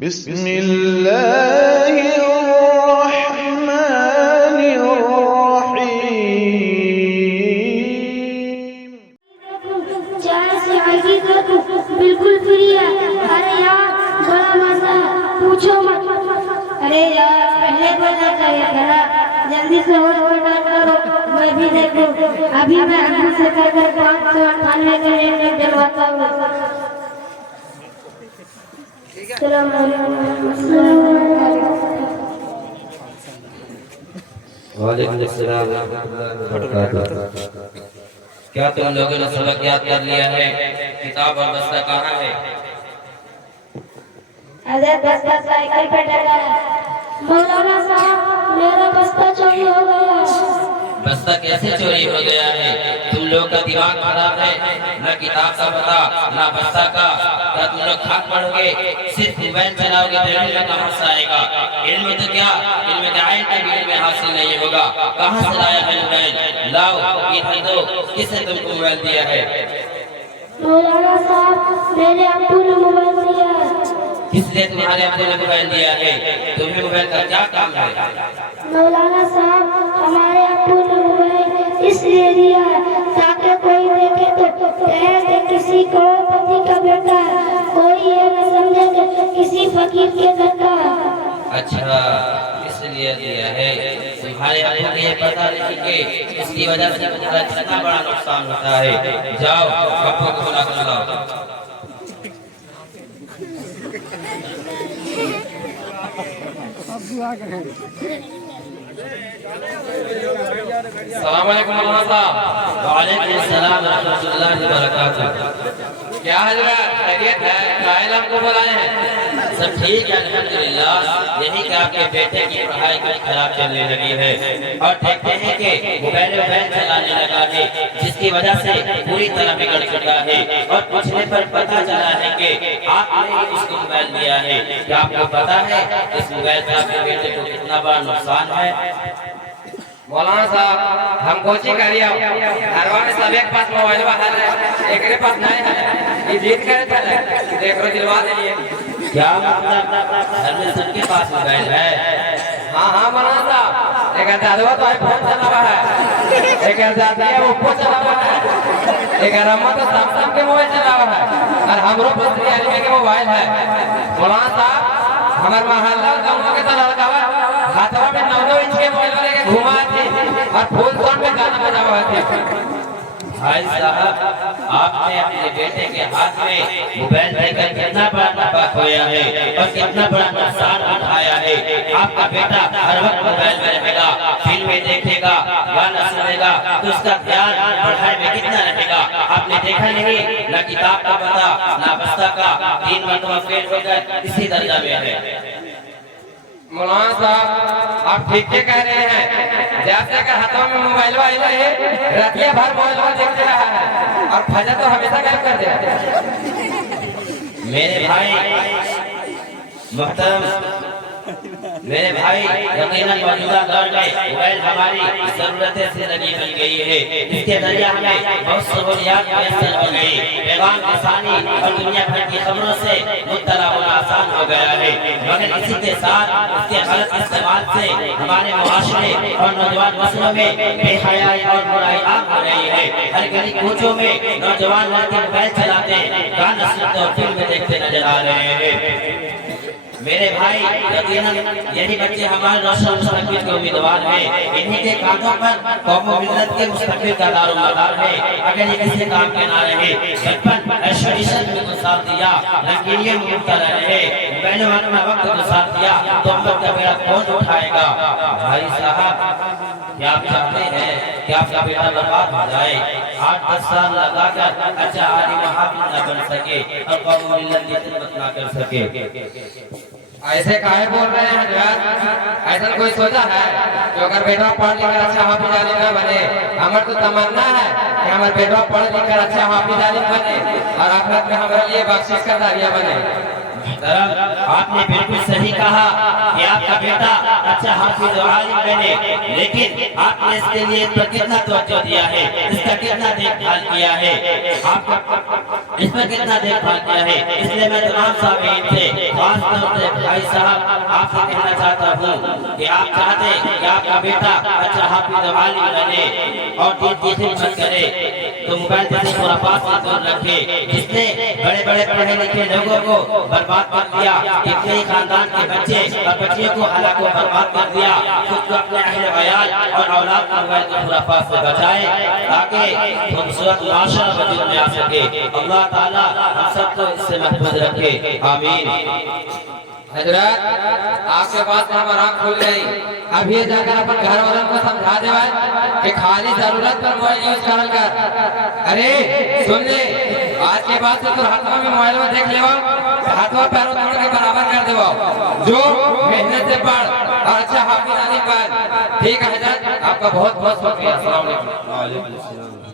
बिस्मिल्लाहिर्रहमानिर्रहीम। चाय से हकीकत बिल्कुल फ्री है। अरे यार बड़ा मजा है, पूछो मत। अरे यार पहले बोलना चाहिए था, जल्दी से ऑर्डर करो, मैं भी देखूं। अभी मैं अभी से कहकर 598 का रेट दिलवाता हूँ। अस्सलाम वालेकुम अस्सलाम व रहमतुल्लाहि व बरकातुहू। क्या तुम लोगों ने सबक याद कर लिया है? किताब और बस्ता कहाँ है? अरे बस्ता साइकिल पे डला है। मौलाना साहब मेरा बस्ता चोरी हो गया। बस्ता कैसे चोरी हो गया है? तुम लोग का दिमाग खराब है। न किताब का पता न बस्ता का। क्या तुम लोग खाक पढ़ोगे? सिर्फ मोबाइल चलाओगे तो इल्म कहाँ से आएगा? इल्म तो क्या, इल्म दाई का भी इल्म हासिल नहीं होगा। कहाँ से लाया है मोबाइल? लाओ इधर दो। किसने तुमको मोबाइल दिया है? मौलाना साहब मेरे अब्बू ने मोबाइल दिया है। किसने तुम्हारे अब्बू ने मोबाइल दिया है? तुम्हें मोबाइल का क्या काम है? मौलाना साहब हमारे अब्बू ने मोबाइल इसलिए दिया है ताकि कोई देखे तो कहे कि किसी करोड़पति का बेटा है, कोई ये न समझे कि किसी फकीर के घर का है। अच्छा इसलिए दिया है। तुम्हारे अब्बू को ये पता नहीं कि इसकी वजह से तुम्हारा कितना बड़ा नुकसान होता है। जाओ अब्बू को बुला कर लाओ। सलाम अलैकुम मौलाना साहब। वालेकुम अस्सलाम व रहमतुल्लाहि व बरकातुहू। क्या हजरत खैरियत है? कायल हमको बुलाए हैं। सब ठीक है अल्हम्दुलिल्लाह। यही कि आपके बेटे की पढ़ाई कुछ खराब चलने लगी है और देखते हैं कि मोबाइल चलाने लगा है, जिसकी वजह से पूरी तरह बिगड़ चुका है। और पूछने पर पता चला है कि आपने उसको मोबाइल दिया है। क्या आपको पता है इस मोबाइल से आपके बेटे को कितना बड़ा नुकसान है? मौलाना साहब हम कोची करिए, घरवा में सब एक पास मोबाइल है, एक पास नहीं है। ये जीत करे चले देख रो दिलवा दिए। क्या मतलब घर में सबके पास मोबाइल है? हाँ हाँ मौलाना साहब, एक दादवा तो आईफोन चला हुआ है, एक दादी है ओप्पो चला हुआ है, एक अम्मा तो सैमसंग के मोबाइल चला हुआ है और हमरो पास रियलमी के मोबाइल है। मौलाना साहब हमारे मोहल्ला गाँव के तो लड़का हाथवा में 9 इंच के मोबाइल लेके घुमा थे और फुल साउंड में गाना बजा हुआ थे। भाई साहब आपने अपने बेटे के हाथ में मोबाइल देकर कितना बड़ा नफा खोया है और कितना बड़ा नुकसान उठाया है। आपका बेटा हर वक्त मोबाइल में रहेगा, फिल्में देखेगा, गाना सुनेगा तो उसका ध्यान पढ़ाई में कितना रहेगा? आपने देखा नहीं न किताब का पता न बस्ता का, 3 मरतबा फेल होकर इसी दर्जा में है। मौलाना साहब आप ठीक से कह रहे हैं। जब से कर हाथों में मोबाइल वाइल है, रातिया भर मोबाइल देखते रहा है और फजर तो हमेशा गायब कर दिया। मेरे भाई मुहतरम, मेरे भाई यकीनन मौजूदा दौर में मोबाइल हमारी जरूरत से जिंदगी बन गई है। इसके जरिए हमें बहुत सहूलियात मैसर हो गई। पैगाम रसानी और दुनिया भर की खबरों से मुत्तला होना आसान हो गया है, मगर इसी के साथ इसके गलत इस्तेमाल से हमारे मुआशरे और नौजवान नस्लों में बेहयाई और बुराई आम हो रही है। हर गली कूचों में नौजवान लड़के मोबाइल चलाते हैं, गाना सुनते और फिल्म देखते नजर आ रहे हैं। मेरे भाई यकीनन यही बच्चे हमारे रोशन मुस्तकबिल के उम्मीदवार हैं। इन्हीं के कांधों पर कौम व मिल्लत के मुस्तकबिल का दारोमदार है। अगर ये किसी काम के ना रहे, बचपन ऐश्वर्य में गुजार दिया, रंगीनियों में मुब्तला रहे, मोबाइल में वक्त गुजार दिया तो हम लोग का बेड़ा कौन उठाएगा? भाई साहब क्या आप चाहते हैं कि आपका बेटा बर्बाद हो जाए? 8-10 साल लगाकर अच्छा आलिम हाफिज न बन सके और कौम व मिल्लत की खिदमत न कर सके? ऐसे काहे बोल रहे हैं हजरत? ऐसा कोई सोचा है कि अगर बेटा पढ़ लिख कर अच्छा हाफिज आलिम न बने? हमारे तो तमन्ना है कि हमारे बेटा पढ़ लिख कर अच्छा हाफिज आलिम बने और आखिरत में हमारे लिए बख्शिश का दारिया बने। आपने बिल्कुल सही कहा कि आपका बेटा अच्छा हाफिज और आलिम बने, लेकिन आपने इसके लिए कितना तवज्जो दिया है, इसका कितना देखभाल किया है, इस पर कितना देखभाल किया है? इसलिए मैं तमाम सामीन से खास हजरत भाई साहब आपसे कहना चाहता हूँ कि आप चाहते हैं कि आपका बेटा अच्छा हाफिज आलिम बने और दीन की खिदमत करे तो मोबाइल जैसे खुराफात से दूर रखे। जिसने बड़े बड़े पढ़े लिखे लोगों को बर्बाद कर दिया, इतने ही खानदान के बच्चे और बच्चियों को हलाक व बर्बाद कर दिया, खुद को अपने अहले बयान और औलाद को मोबाइल की खुराफात से बचाए ताकि खूबसूरत माशरा वजूद में आ सके। अल्लाह ताला हम सबको इससे महफूज रखे, आमीन। हजरत आपके पास हमारा आँख खुल गई, अब ये जाकर अपन घर वालों को समझा दे कि खाली जरूरत पर मोबाइल यूज कर। अरे सुन ले, आज के बाद से तो हाथों में मोबाइल में देख ले, हाथों पैरों तोड़ के बराबर कर दे जो मेहनत से पढ़ और अच्छा हाफिज आलिम बन। ठीक है हजरत, आपका बहुत बहुत शुक्रिया। अस्सलाम वालेकुम।